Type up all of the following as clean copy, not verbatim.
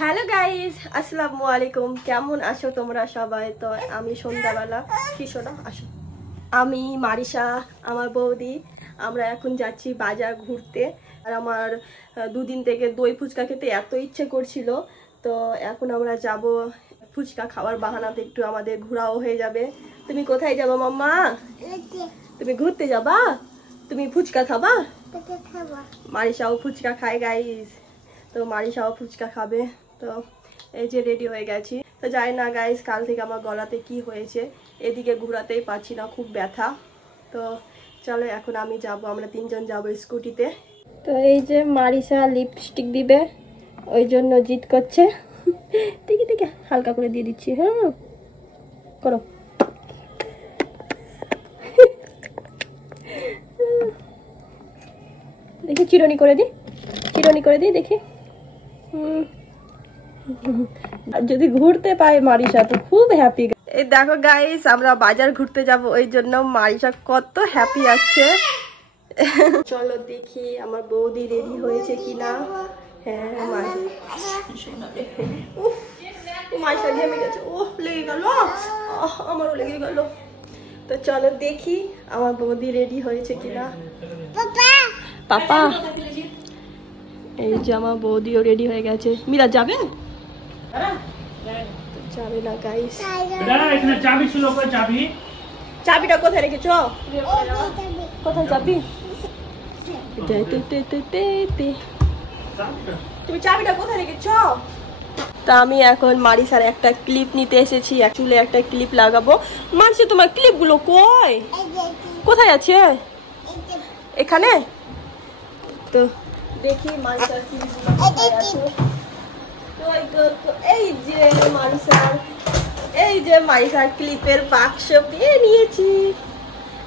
Hello guys, আসসালামু আলাইকুম। কেমন আছো তোমরা সবাই? তো আমি সন্ধ্যাবেলা কিশোরা আসো, আমি মারিশা, আমার বৌদি, আমরা এখন যাচ্ছি বাজার ঘুরতে। আর আমার দুদিন থেকে দই ফুচকা খেতে এত ইচ্ছে করছিল, তো এখন আমরা যাব ফুচকা খাওয়ার বাহানাতে, একটু আমাদের ঘোরাও হয়ে যাবে। তুমি কোথায় যাবো মাম্মা? তুমি ঘুরতে যাবা? তুমি ফুচকা খাবা? মারিশাও ফুচকা খায় গাইস, তো মারিশাও ফুচকা খাবে। তো এই যে রেডি হয়ে গেছি। তো যাই না গাইস, কাল থেকে আমার গলাতে কি হয়েছে, এদিকে ঘোরাতেই পারছি না, খুব ব্যথা। তো চলো এখন আমি যাব, আমরা তিনজন যাব স্কুটিতে। তো এই যে মারিশা লিপস্টিক দিবে, ওই জন্য জিদ করছে। দেখি দেখি হালকা করে দিয়ে দিচ্ছি। হ্যাঁ করো। দেখি চিরুনি করে দিই, চিরুনি করে দিই দেখি। যদি ঘুরতে পাই মারিশা তো খুব হ্যাপি। এই দেখো গাইস, আমরা বাজার ঘুরতে যাব, ওই জন্য মারিশা কত হ্যাপি আছে। চলো দেখি আমার বৌদি রেডি হয়েছে কিনা। হ্যাঁ মারিশা ঘেমে গেছে, ওহ লেগে গেল, আমারও লেগে গেল। তো চলো দেখি আমার বৌদি রেডি হয়েছে কিনা। পাপা, এই যে আমার বৌদিও রেডি হয়ে গেছে। মীরা যাবে? যাবে না গাইস। চাবি ছিল, চাবি, চাবিটা কোথায় রেখেছ? কোথায় চাবি? তুমি চাবিটা কোথায় রেখেছ? তা আমি এখন মারিশার একটা ক্লিপ নিতে এসেছি, চুলে একটা ক্লিপ লাগাবো। মারিশা তোমার ক্লিপ গুলো কই? কোথায় আছে? এখানে। তো দেখি মারিশার ক্লিপগুলো কোথায় আছে। এই যে মারিশার ক্লিপের বাক্স পেয়ে নিয়েছি,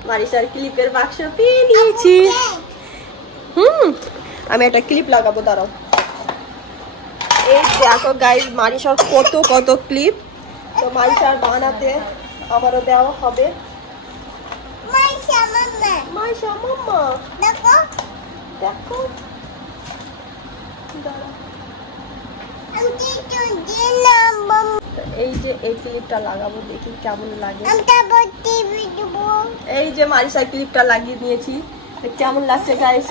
মারিশার ক্লিপের বাক্স পেয়ে নিয়েছি। আমি একটা ক্লিপ লাগাবো, দাঁড়াও। এই দেখো গাইস, মারিশার কত কত ক্লিপ। তো মারিশার বানাতে আমারও দেওয়া হবে। মারিশা মাম্মা দেখো দেখো, দাঁড়াও। এই যে এই ক্লিপটা লাগাবো, দেখি কেমন লাগে। এই যে মারিশা ক্লিপটা লাগিয়ে নিয়েছি, কেমন লাগছে গাইস?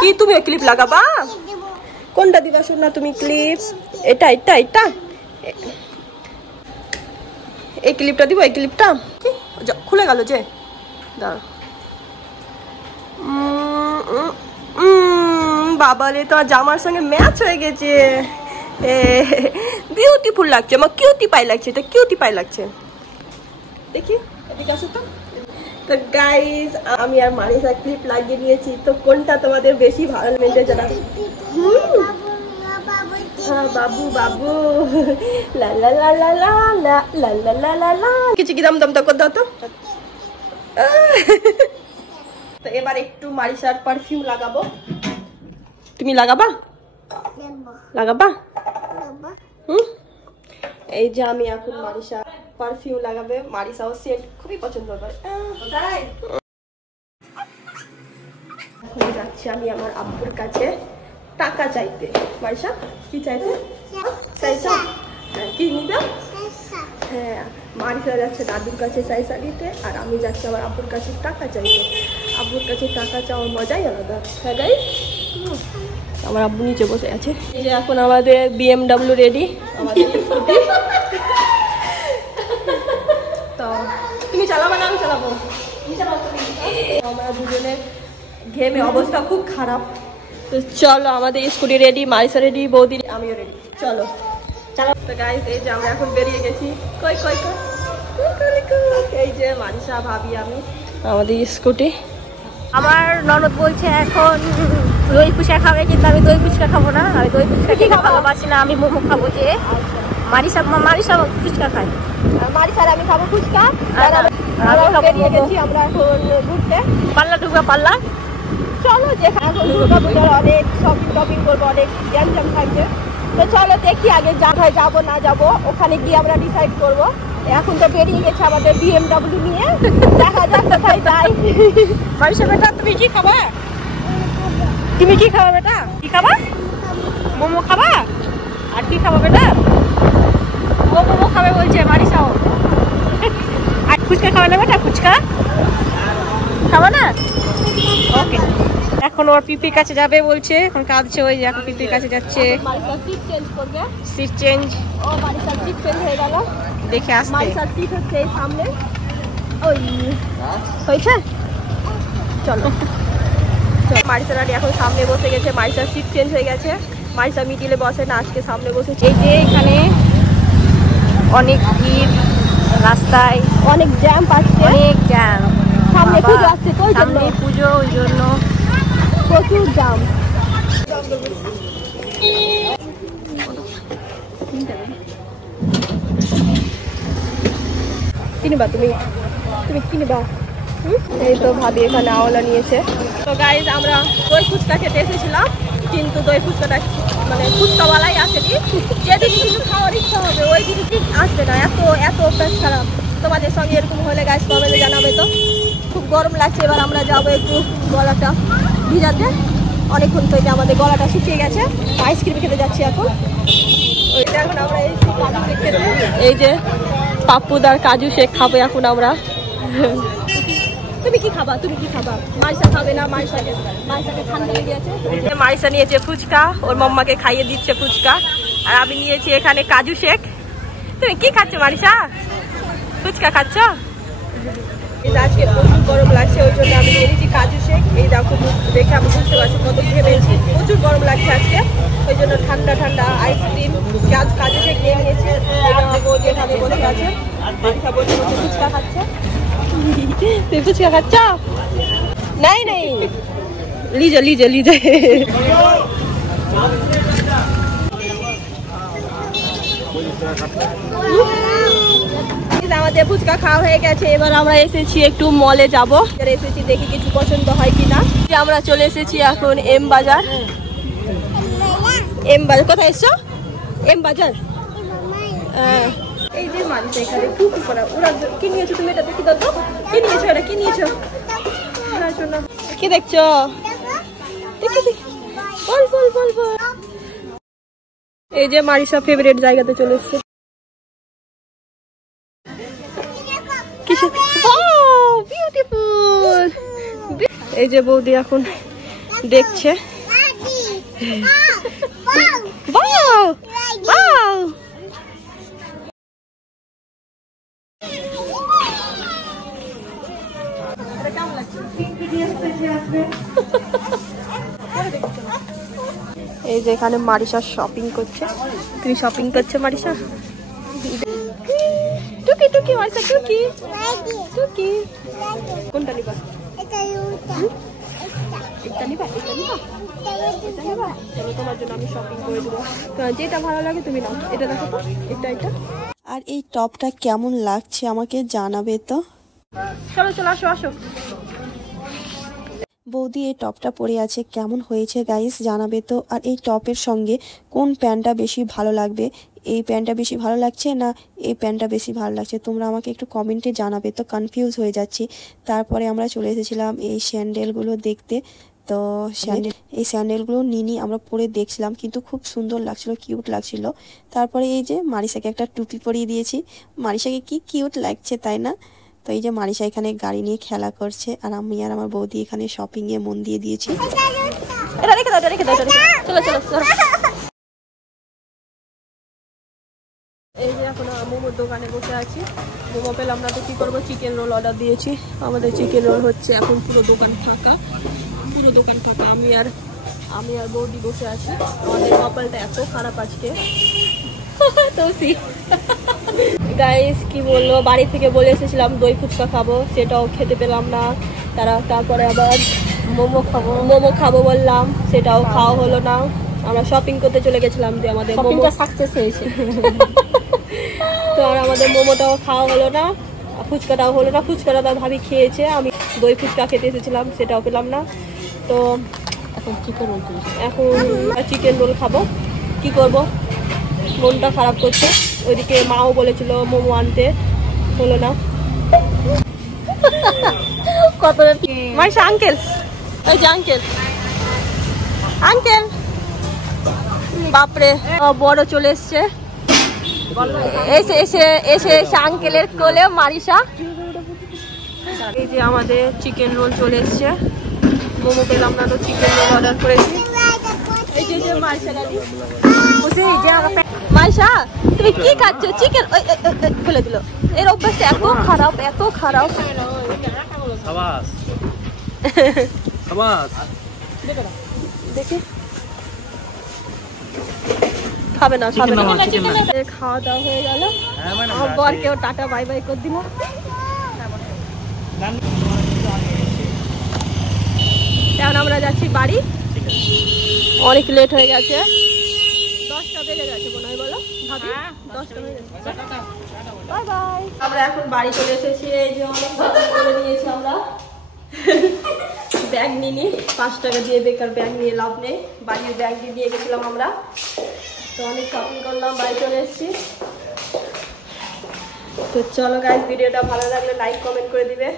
কি তুমি ক্লিপ লাগাবা? কোনটা দিবা শোনা তুমি ক্লিপ? এটা এটা এটা এই ক্লিপটা দিব, এই ক্লিপটা খুলে গেল যে, দাঁড়া। বাবা রে, তোমার জামার সঙ্গে ম্যাচ হয়ে গেছে, বিউটিফুল লাগছে, আমার কিউটি পাই লাগছে, এটা কিউটি পাই লাগছে। দেখি এদিকে আসো তো। তো গাইস, আমি আর মারিশা ক্লিপ লাগিয়ে নিয়েছি, তো কোনটা তোমাদের বেশি ভালো লেগেছে জানা? হ্যাঁ বাবু বাবু, লা লা লা লা লা লা লা লা লা লা লা। কিছু কি দাম দাম তো কর দাও তো। তো এবার একটু মারিশার পারফিউম লাগাবো। তুমি লাগাবা? লাগাবা? এই যে আমি এখন মারিশা পারফিউম লাগাবে। মারিশাও সেন্ট খুবই পছন্দ করে। এখন যাচ্ছি আমি আমার আব্বুর কাছে টাকা চাইতে। মারিশা কি চাইতে? সাইসা। কি নিবে? হ্যাঁ, মারিশা যাচ্ছে দাদুর কাছে সাইসা নিতে, আর আমি যাচ্ছি আমার আব্বুর কাছে টাকা চাইতে। আব্বুর কাছে টাকা চাওয়ার মজাই আলাদা। হ্যাঁ গাইস, আমার আব্বু নিচে বসে আছে। এই যে এখন আমাদের BMW রেডি, আমাদের স্কুটি। তো তুমি চালাবা না আমি চালাবো? আমরা দুজনে ঘেমে অবস্থা খুব খারাপ। তো চলো, আমাদের স্কুটি রেডি, মারিশা রেডি, বৌদি আমিও রেডি, চলো চালো। তো গাইস, এই যে আমরা এখন বেরিয়ে গেছি। কই কই কই, এই যে মারিশা, ভাবি, আমি, আমাদের স্কুটি। আমার ননদ বলছে এখন দই ফুচকা খাবে, কিন্তু আমি দই ফুচকা খাবো না, আমি দই ফুচকা খেতে ভালোবাসি না, আমি মোমো খাবো। যে মারিশা ফুচকা খায়, মারিশার আমি খাবো ফুচকা। বেরিয়ে গেছি আমরা এখন ঘুরতে। পাল্লা ঢুকবা পাল্লা, চলো যেখানে এখন দুর্গাপূজার অনেক শপিং টপিং করবো, অনেক জ্যাম জ্যাম থাকবে। তো চলো দেখি আগে যাবো না যাবো, ওখানে গিয়ে আমরা ডিসাইড করবো। এখন তো বেরিয়ে গেছে আমাদের BMW নিয়ে, দেখা যাক কোথায় যাই। মারিশা বেটা তুমি কি খাবা? তুমি কি খাবা বেটা? কি খাবা? মোমো খাবা? আর কি খাবে না, ও মোমো খাবে বলছে মারিসাও। আর ফুচকা খাবে না বেটা, ফুচকা খাবে না? ওকে, এখন ওর পিপির কাছে যাবে বলছে, এখন কাঁদছে, ওই যে এখন পিপির কাছে যাচ্ছে। মারিসা সিট চেঞ্জ করবে। সিট চেঞ্জ, ও মারিসা সিট চেঞ্জ হয়ে গেল, দেখে আসতে। মারিসা সিট হচ্ছে এই সামনে। ওই হয়েছে, চলো। মারিসা রানী এখন সামনে বসে গেছে, মারিসার সিট চেঞ্জ হয়ে গেছে। মারিসা মিডিলে বসে না, আজকে সামনে বসেছে। এই যে এখানে অনেক ভিড়, রাস্তায় অনেক জ্যাম পাচ্ছে, অনেক জ্যাম। সামনে পুজো আসছে তো ওই জন্য সামনে পুজো, ওই জন্য প্রচুর জ্যাম। কিনবা তুমি, তুমি কিনবা? এই তো ভাবি এখানে আওলা নিয়েছে। তো গাইজ আমরা দই ফুচকা খেতে এসেছিলাম, কিন্তু দই ফুচকাটা মানে ফুচকাওয়ালাই আসেনি। যেদিন কিছু খাওয়ার ইচ্ছা হবে ওই দিন আসবে না, এত এত অভ্যাস খারাপ। তোমাদের সঙ্গে এরকম হলে গাইজ কমেন্টে জানাবে। তো খুব গরম লাগছে, এবার আমরা যাবো একটু গলাটা ভিজাতে। অনেকক্ষণ থেকে আমাদের গলাটা শুকিয়ে গেছে, আইসক্রিম খেতে যাচ্ছি এখন। ওইটা এখন আমরা এই কাজু শেক খেতে, এই যে পাপ্পুদার কাজু শেক খাবো এখন আমরা। তুমি কি খাবা, তুমি কি খাবা? মারিসা খাবে না, মারিসাকে ঠান্ডা লেগে আছে। মারিসা নিয়েছে ফুচকা, ওর মাম্মাকে খাইয়ে দিচ্ছে ফুচকা, আর আমি নিয়েছি এখানে কাজু শেক। তুমি কি খাচ্ছ মারিসা? ফুচকা খাচ্ছ? আজকে প্রচুর গরম লাগছে, ওই জন্য আমি নিয়ে নিয়েছি কাজু শেক। এই দেখো দেখে আমি বুঝতে পারছি কত ঘেমেছি, প্রচুর গরম লাগছে আজকে, ওই জন্য ঠান্ডা ঠান্ডা আইসক্রিম কাজু শেক নিয়ে নিয়েছি। এখানে বসে আছে, মারিসা বসে বসে ফুচকা খাচ্ছে। তুই ফুচকা খাচ্ছ? নাই নাই, লিজে লিজে লিজে। আমাদের ফুচকা খাওয়া হয়ে গেছে, এবার আমরা এসেছি একটু মলে যাব, এসেছি দেখি কিছু পছন্দ হয় কিনা। আমরা চলে এসেছি এখন এম বাজার। এম বাজার কোথায় এসছো? এম বাজার। এই যে মারিসা এখানে টুপি পরা, ওরা কি নিয়েছো তুমি? এটা দেখি দাও তো, কি নিয়েছো? এটা কি নিয়েছো? হ্যাঁ শোনো, কি দেখছো? দেখি দেখি, বল বল বল বল। এই যে মারিসা ফেভারিট জায়গাতে চলে এসছে। কিসে? Wow beautiful. এই যে বৌদি এখন দেখছে। ওয়াও ওয়াও, এই যে এখানে মারিসা শপিং করছে। তুমি শপিং করছো মারিসা? টুকি টুকি মারিসা, টুকি টুকি। কোনটা নিবা? এটা নিবা, এটা নিবা, এটা নিবা। চলো তোমার জন্য আমি শপিং করে দেবো, যেটা ভালো লাগে তুমি নাও। এটা দেখো তো, এটা এটা। আর এই টপটা কেমন লাগছে আমাকে জানাবে তো। চলো চলো, আসো আসো। বৌদি এই টপটা পরে আছে, কেমন হয়েছে গাইস জানাবে তো। আর এই টপের সঙ্গে কোন প্যান্টটা বেশি ভালো লাগবে, এই প্যান্টটা বেশি ভালো লাগছে না এই প্যান্টটা বেশি ভালো লাগছে, তোমরা আমাকে একটু কমেন্টে জানাবে তো। কনফিউজ হয়ে যাচ্ছি। তারপরে আমরা চলে এসেছিলাম এই স্যান্ডেলগুলো দেখতে। তো এই স্যান্ডেলগুলো নিনি আমরা পরে দেখছিলাম, কিন্তু খুব সুন্দর লাগছিল, কিউট লাগছিল। তারপরে এই যে মারিসাকে একটা টুপি পরিয়ে দিয়েছি, মারিসাকে কি কিউট লাগছে তাই না? তো এই যে মারিসা এখানে গাড়ি নিয়ে খেলা করছে, আর আমি আর আমার বৌদি এখানে শপিং এ মন দিয়ে দিয়েছি। এটা রেখে দাও, এটা রেখে দাও, চলো চলো চলো। এই যে এখন মোমোর দোকানে বসে আছি, মোমো পেলাম না তো কি করবো, চিকেন রোল অর্ডার দিয়েছি। আমাদের চিকেন রোল হচ্ছে, এখন পুরো দোকান ফাঁকা, পুরো দোকান ফাঁকা। আমি আর বৌদি বসে আছি। আমাদের কপালটা এত খারাপ আজকে। তো গাইস কি বললো, বাড়ি থেকে বলে এসেছিলাম দই ফুচকা খাবো, সেটাও খেতে পেলাম না। তারপরে আবার মোমো খাবো বললাম, সেটাও খাওয়া হলো না। আমরা শপিং করতে চলে গেছিলাম, যে আমাদের মোমোটা সাকসেস হয়েছে। তো আর আমাদের মোমোটাও খাওয়া হলো না, ফুচকাটাও হলো না। ফুচকাটা তো ভাবি খেয়েছে, আমি দই ফুচকা খেতে এসেছিলাম, সেটাও পেলাম না। তো এখন চিকেন রোল খাবো, কি করব, মনটা খারাপ করছে। ওইদিকে মাও বলেছিল মোমো আনতে, হলো না। কত মাইশা আঙ্কেল, ওই যে আঙ্কেল আঙ্কেল বাপরে বড় চলে এসছে, এসে এসে এসে এসে আঙ্কেলের কোলে মারিসা। এই যে আমাদের চিকেন রোল চলে এসছে, মোমো পেলাম না তো চিকেন রোল অর্ডার করেছি। এই যে মারিসা গাড়ি মারিসা তুমি কি খাচ্ছ? চিকেন ফেলে দিল। এর অভ্যাসটা এত খারাপ, এত খারাপ। দেখি খাবে না, খাবে না। খাওয়া দাওয়া হয়ে গেল, আমার বরকেও টাটা বাই বাই করে দিল। এখন আমরা যাচ্ছি বাড়ি, অনেক লেট হয়ে গেছে, 10টা বেজে গেছে মনে হয়, বলো ভাবি 10টা হয়ে গেছে। Bye bye. আমরা এখন বাড়ি চলে এসেছি, এই যে অনেক শপিং করে নিয়েছি আমরা। ব্যাগ নিয়ে 5 টাকা দিয়ে বেকার ব্যাগ নিয়ে লাভ নেই, বাড়ির ব্যাগ দিয়ে গেছিলাম আমরা। তো অনেক শপিং করলাম, বাড়ি চলে এসেছি। তো চলো গাইস, ভিডিওটা ভালো লাগলে লাইক কমেন্ট করে দিবে।